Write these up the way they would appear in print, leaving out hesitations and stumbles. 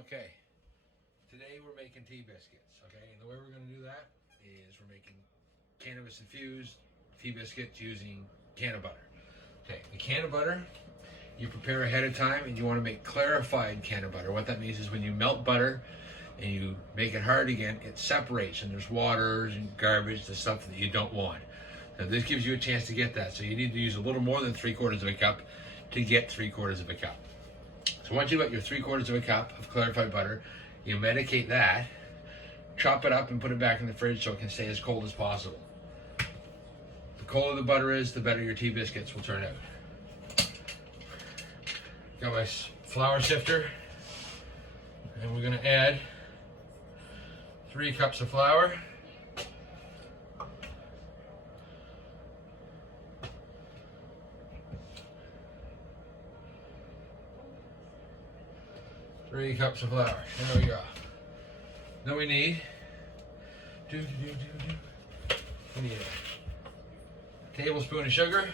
Okay, today we're making tea biscuits, okay? And the way we're gonna do that is we're making cannabis infused tea biscuits using can of butter. Okay, the can of butter, you prepare ahead of time and you wanna make clarified can of butter. What that means is when you melt butter and you make it hard again, it separates and there's waters and garbage, the stuff that you don't want. Now this gives you a chance to get that. So you need to use a little more than 3/4 of a cup to get 3/4 of a cup. So once you've got your 3/4 of a cup of clarified butter, you medicate that, chop it up and put it back in the fridge so it can stay as cold as possible. The colder the butter is, the better your tea biscuits will turn out. Got my flour sifter, and we're gonna add 3 cups of flour. Three cups of flour. There we go. Then we need we need a tablespoon of sugar.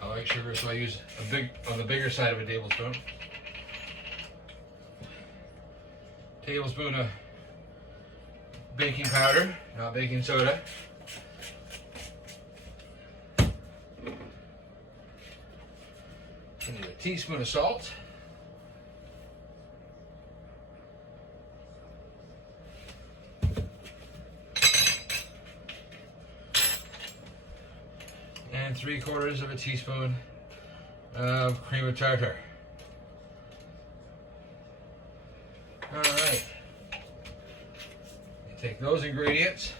I like sugar, so I use on the bigger side of a tablespoon. Tablespoon of baking powder, not baking soda. You need a teaspoon of salt. And 3/4 of a teaspoon of cream of tartar. All right. You take those ingredients,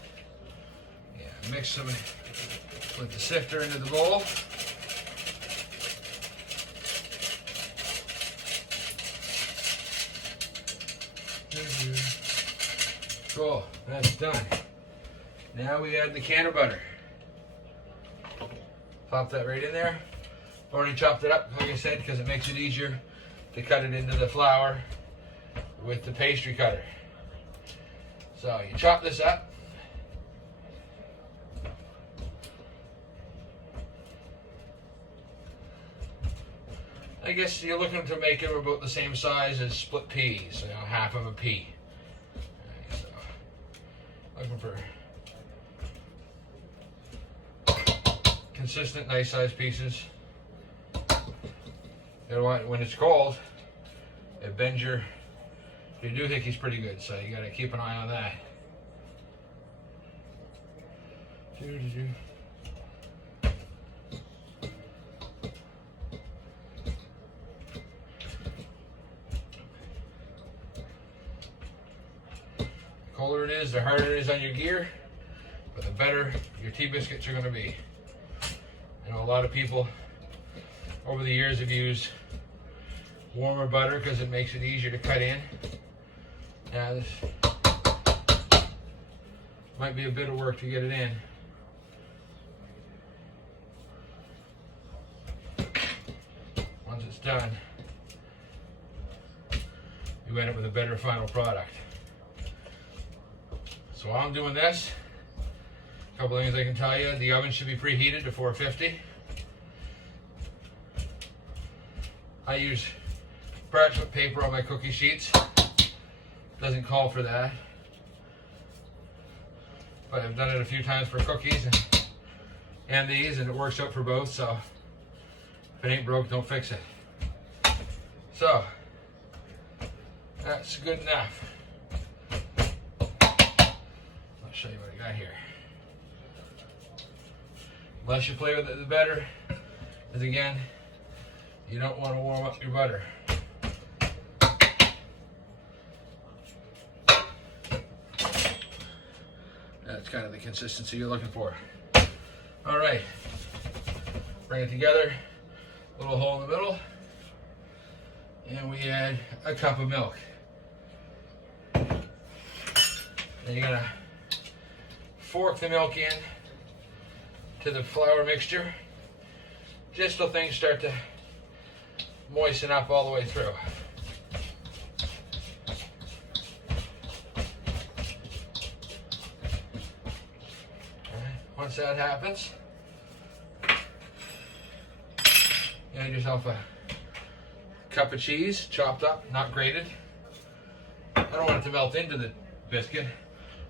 mix them with the sifter into the bowl. Cool, that's done. Now we add the can of butter. Pop that right in there. Already chopped it up, like I said, because it makes it easier to cut it into the flour with the pastry cutter. So you chop this up. I guess you're looking to make it about the same size as split peas, half of a pea. Looking for consistent, nice sized pieces. When it's cold, it bends your doohickeys pretty good, so you gotta keep an eye on that. The colder it is, the harder it is on your gear, but the better your tea biscuits are going to be. I know a lot of people over the years have used warmer butter because it makes it easier to cut in. Now this might be a bit of work to get it in. Once it's done, you end up with a better final product. So while I'm doing this, a couple of things I can tell you. The oven should be preheated to 450. I use parchment paper on my cookie sheets. Doesn't call for that. But I've done it a few times for cookies and these, and it works out for both, so if it ain't broke, don't fix it. So, that's good enough. I'll show you what I got here. The less you play with it, the better. Because again, you don't want to warm up your butter. That's kind of the consistency you're looking for. All right, bring it together, little hole in the middle, and we add a cup of milk. Then you're gonna fork the milk in to the flour mixture, just so things start to moisten up all the way through. Once that happens, add yourself a cup of cheese, chopped up, not grated. I don't want it to melt into the biscuit.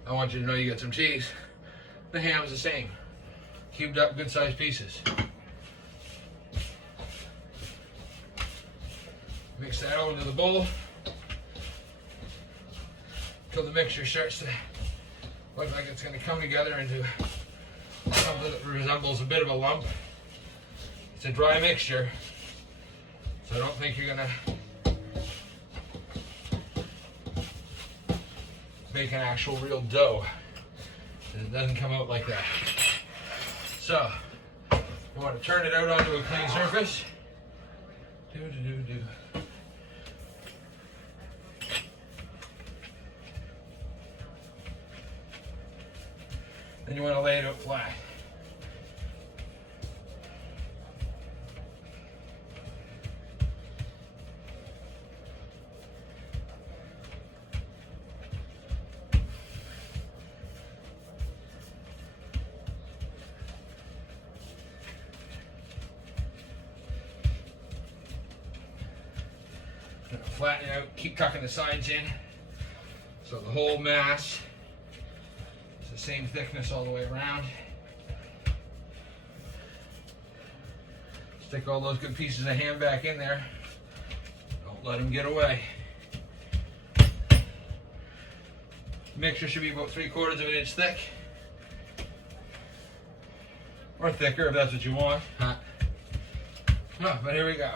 I want you to know you get some cheese. The ham's the same. Cubed up, good sized pieces. Mix that all into the bowl until the mixture starts to look like it's going to come together into something that resembles a bit of a lump. It's a dry mixture, so I don't think you're going to make an actual real dough. It doesn't come out like that. So, you want to turn it out onto a clean surface. Then you want to lay it out flat. Flatten it out, keep tucking the sides in so the whole mass is the same thickness all the way around. Stick all those good pieces of ham back in there. Don't let them get away. The mixture should be about 3/4 of an inch thick, or thicker if that's what you want. But here we go.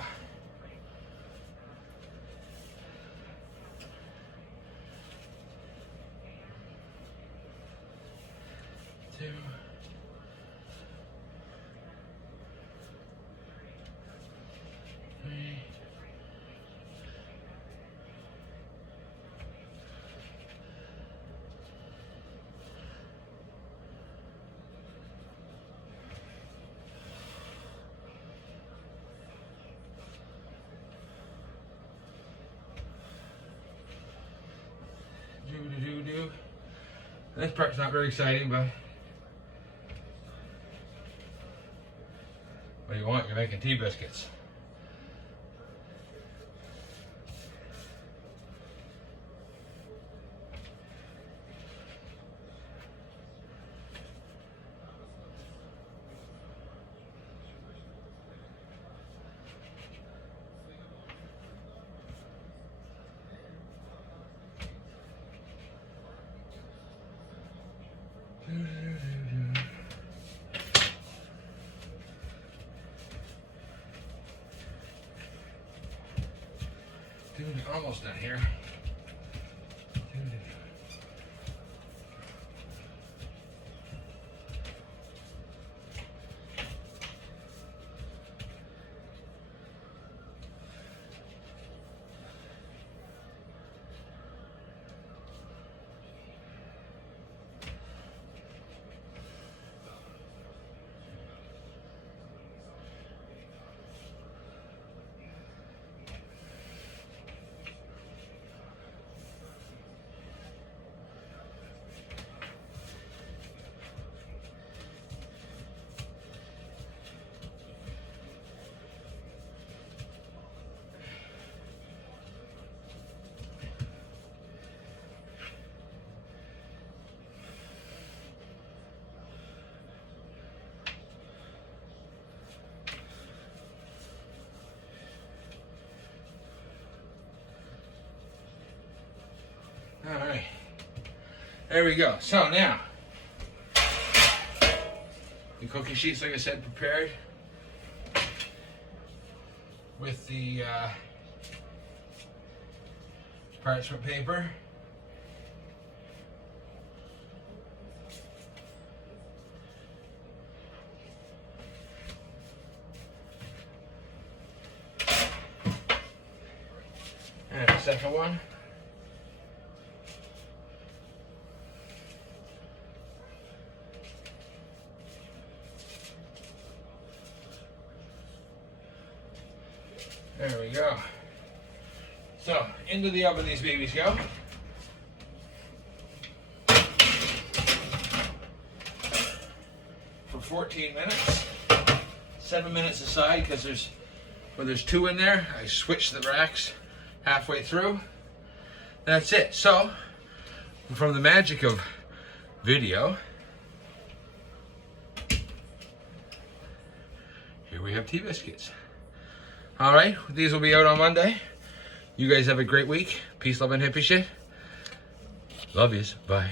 This part's not very exciting, but what do you want? You're making tea biscuits. Almost done here. All right, there we go. So now, the cookie sheets, like I said, prepared with the parchment paper. And the second one. There we go. So, into the oven these babies go. For 14 minutes. 7 minutes aside, because there's When there's 2 in there, I switch the racks halfway through. That's it. So, from the magic of video, here we have tea biscuits. All right, these will be out on Monday. You guys have a great week. Peace, love, and hippie shit. Love yous. Bye.